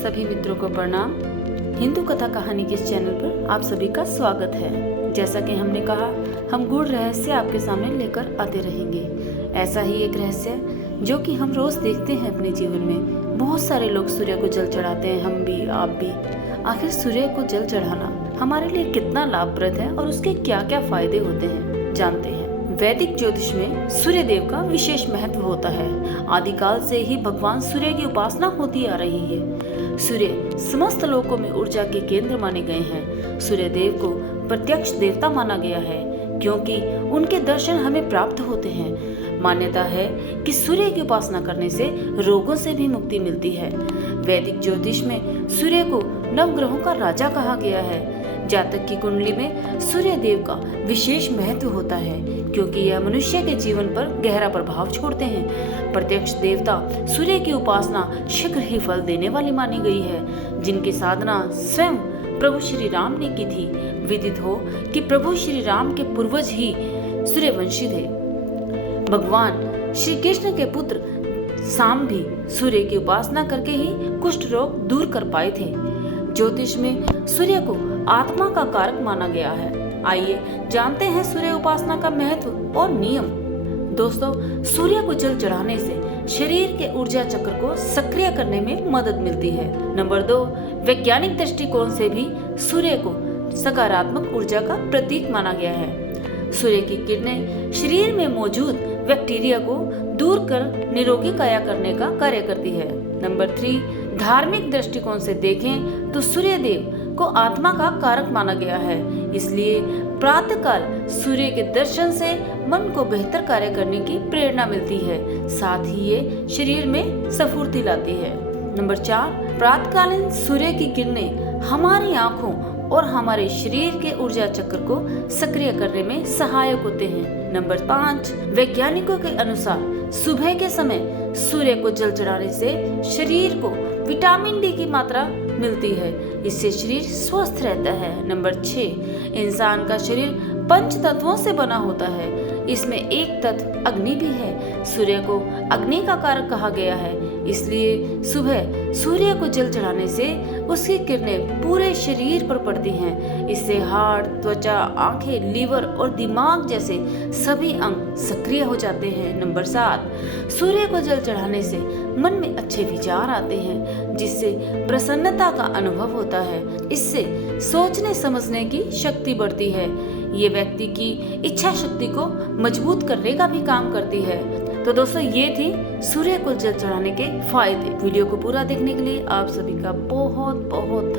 सभी मित्रों को प्रणाम। हिंदू कथा कहानी के इस चैनल पर आप सभी का स्वागत है। जैसा कि हमने कहा, हम गूढ़ रहस्य आपके सामने लेकर आते रहेंगे। ऐसा ही एक रहस्य जो कि हम रोज देखते हैं अपने जीवन में। बहुत सारे लोग सूर्य को जल चढ़ाते हैं, हम भी, आप भी। आखिर सूर्य को जल चढ़ाना हमारे लिए कितना लाभप्रद है और उसके क्या क्या फायदे होते हैं, जानते हैं। वैदिक ज्योतिष में सूर्य देव का विशेष महत्व होता है। आदिकाल से ही भगवान सूर्य की उपासना होती आ रही है। सूर्य समस्त लोकों में ऊर्जा के केंद्र माने गए हैं। सूर्य देव को प्रत्यक्ष देवता माना गया है क्योंकि उनके दर्शन हमें प्राप्त होते हैं। मान्यता है कि सूर्य की उपासना करने से रोगों से भी मुक्ति मिलती है। वैदिक ज्योतिष में सूर्य को नवग्रहों का राजा कहा गया है। जातक की कुंडली में सूर्य देव का विशेष महत्व होता है क्योंकि यह मनुष्य के जीवन पर गहरा प्रभाव छोड़ते हैं। प्रत्यक्ष देवता सूर्य की उपासना शीघ्र ही फल देने वाली मानी गई है, जिनकी साधना स्वयं प्रभु श्री राम ने की थी। विदित हो कि प्रभु श्री राम के पूर्वज ही सूर्यवंशी थे। भगवान श्री कृष्ण के पुत्र साम भी सूर्य की उपासना करके ही कुष्ठ रोग दूर कर पाए थे। ज्योतिष में सूर्य को आत्मा का कारक माना गया है। आइए जानते हैं सूर्य उपासना का महत्व और नियम। दोस्तों, सूर्य को जल चढ़ाने से शरीर के ऊर्जा चक्र को सक्रिय करने में मदद मिलती है। नंबर 2, वैज्ञानिक दृष्टिकोण से भी सूर्य को सकारात्मक ऊर्जा का प्रतीक माना गया है। सूर्य की किरणें शरीर में मौजूद बैक्टीरिया को दूर कर निरोगी काया करने का कार्य करती है। नंबर 3, धार्मिक दृष्टिकोण से देखें तो सूर्य देव को आत्मा का कारक माना गया है। इसलिए प्रातःकाल सूर्य के दर्शन से मन को बेहतर कार्य करने की प्रेरणा मिलती है। साथ ही ये शरीर में स्फूर्ति लाती है। नंबर 4, प्रातःकालीन सूर्य की किरणें हमारी आंखों और हमारे शरीर के ऊर्जा चक्र को सक्रिय करने में सहायक होते हैं। नंबर 5, वैज्ञानिकों के अनुसार सुबह के समय सूर्य को जल चढ़ाने से शरीर को विटामिन डी की मात्रा मिलती है। इससे शरीर स्वस्थ रहता है। नंबर 6, इंसान का शरीर पंच तत्वों से बना होता है। इसमें एक तत्व अग्नि भी है। सूर्य को अग्नि का कारक कहा गया है। इसलिए सुबह सूर्य को जल चढ़ाने से उसकी किरणें पूरे शरीर पर पड़ती हैं। इससे हार्ट, त्वचा, आंखें, लीवर और दिमाग जैसे सभी अंग सक्रिय हो जाते हैं। नंबर 7, सूर्य को जल चढ़ाने से मन में अच्छे विचार आते हैं, जिससे प्रसन्नता का अनुभव होता है। इससे सोचने समझने की शक्ति बढ़ती है। ये व्यक्ति की इच्छा शक्ति को मजबूत करने का भी काम करती है। तो दोस्तों, ये थी सूर्य को जल चढ़ाने के फायदे। वीडियो को पूरा देखने के लिए आप सभी का बहुत बहुत